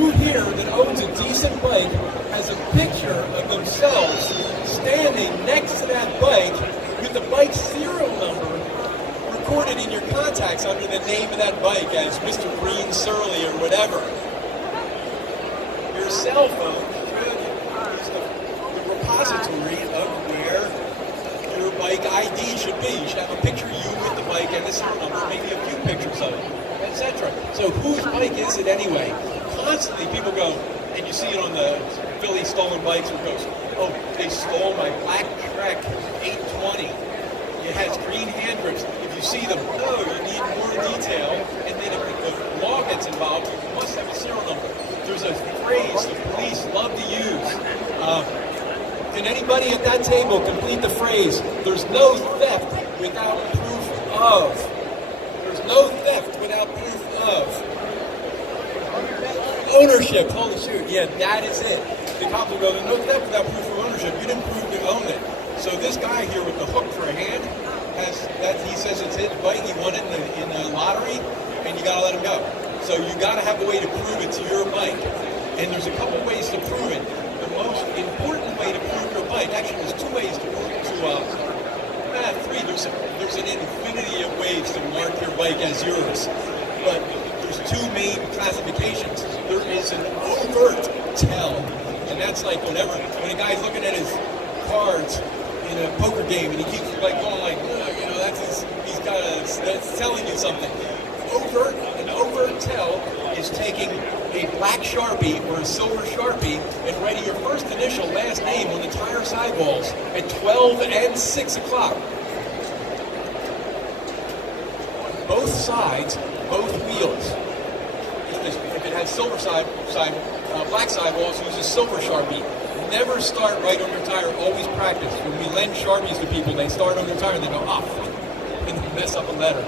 Who here that owns a decent bike has a picture of themselves standing next to that bike with the bike serial number recorded in your contacts under the name of that bike as Mr. Green Surly or whatever? Your cell phone is the repository of where your bike ID should be. You should have a picture of you with the bike and the serial number, maybe a few pictures of it, etc. So whose bike is it anyway? Constantly people go, and you see it on the Philly stolen bikes, where it goes, oh, they stole my black Trek 820. It has green hand grips. If you see them, no, you need more detail. And then if the law gets involved, you must have a serial number. There's a phrase the police love to use. Can anybody at that table complete the phrase, there's no theft without proof of? There's no theft without proof of. Ownership, holy shoot, yeah, that is it. The cops will go, there's no theft without proof of ownership. You didn't prove you own it. So this guy here with the hook for a hand, has that he says it's his bike, he won it in the lottery, and you gotta let him go. So you gotta have a way to prove it's your bike. And there's a couple ways to prove it. The most important way to prove your bike, actually there's two ways to three, there's an infinity of ways to mark your bike as yours. But there's two main classifications. There is an overt tell, and that's like when a guy's looking at his cards in a poker game and he keeps like going like, that's telling you something. An overt tell is taking a black Sharpie or a silver Sharpie and writing your first initial last name on the tire sidewalls at 12 and 6 o'clock. Both sides, both wheels. If it has black sidewalls, use a silver Sharpie. Never start right on your tire, always practice. When we lend Sharpies to people, they start on their tire and they go, oh, and they mess up a letter.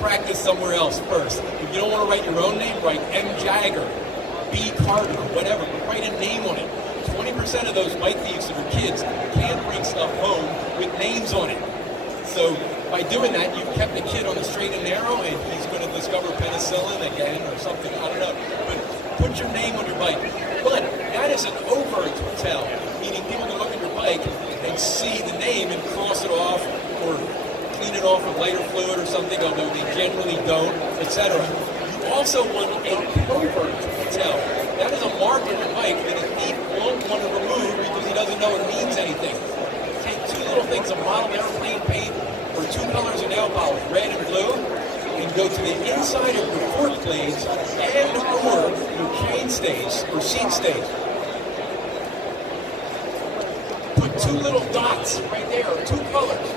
Practice somewhere else first. If you don't want to write your own name, write M. Jagger, B. Carter, whatever, but write a name on it. 20% of those bike thieves that are kids can't bring stuff home with names on it. So by doing that, you've kept the kid on the straight and narrow, and he's going to discover penicillin again or something, I don't know. But put your name on your bike. But that is an overt tell, meaning people can look at your bike and see the name and cross it off or clean it off with lighter fluid or something, although they generally don't, etc. You also want a covert tell. That is a mark on your bike that a thief won't want to remove because he doesn't know it means anything. Take two little things of model airplane paint or two colors of nail polish, red and blue, and go to the inside of your fork blades and or your chain stays or seat stays. Put two little dots right there, or two colors.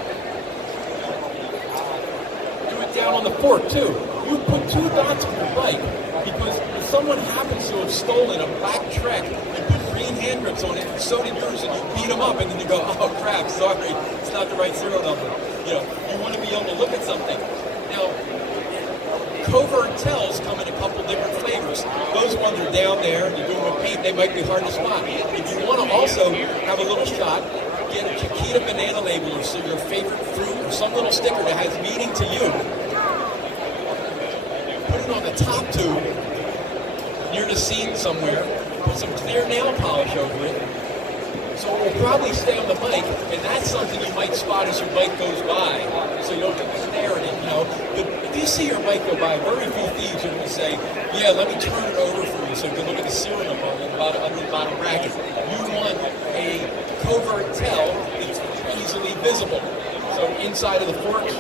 Do it down on the fork too. You put two dots on your bike because if someone happens to have stolen a black Trek and put green hand grips on it, and so did yours, and you beat them up, and then you go, oh crap, sorry, it's not the right serial number. You know, you want to be able to look at something. Now, covert tells come in a couple different flavors. Those ones are down there, you're doing with paint, they might be hard to spot. If you want to also have a little shot, get a Chiquita banana label or so your favorite fruit or some little sticker that has meaning to you. Put it on the top tube, near the seat somewhere, put some clear nail polish over it, so it will probably stay on the bike, and that's something you might spot as your bike goes by, so you don't have to stare at it, you know. But if you see your bike go by, very few thieves are going to say, yeah, let me turn it over for you so you can look at the serial number under the bottom bracket. You want a covert tell that's easily visible. So inside of the forks,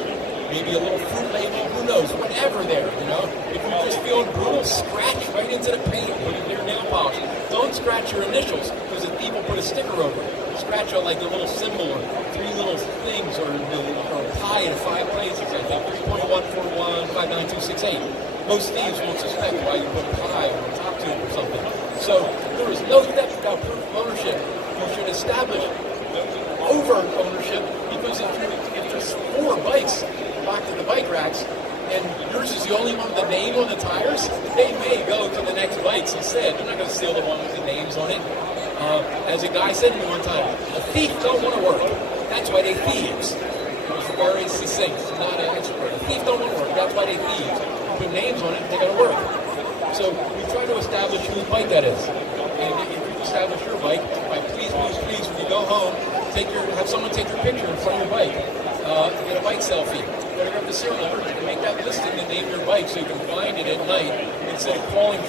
maybe a little fruit label, who knows, whatever there, you know. If you're just feeling brutal, scratch right into the paint with a clear nail polish. Don't scratch your initials, because the thief will put a sticker over it. Scratch out like a little symbol or three little things or a pi in 5 places, I think, 3.1415928. Most thieves won't suspect why you put pi on the top tube or something. So there is no theft without proof of ownership. You should establish overt ownership, because if there's 4 bikes locked in the bike racks, and yours is the only one with the name on the tires, they may go to the next bikes instead. They're not going to steal the one with the names on it. As a guy said to me one time, a thief don't want to work. That's why they thieves. It was very succinct, not an expert. A thief don't want to work. That's why they thieves. Put names on it, they got to work. So we try to establish whose bike that is. And if you establish your bike, please, when you go home, have someone take your picture in front of your bike. Get a bike selfie. Photograph the serial number and make that listing and name your bike so you can find it at night instead of calling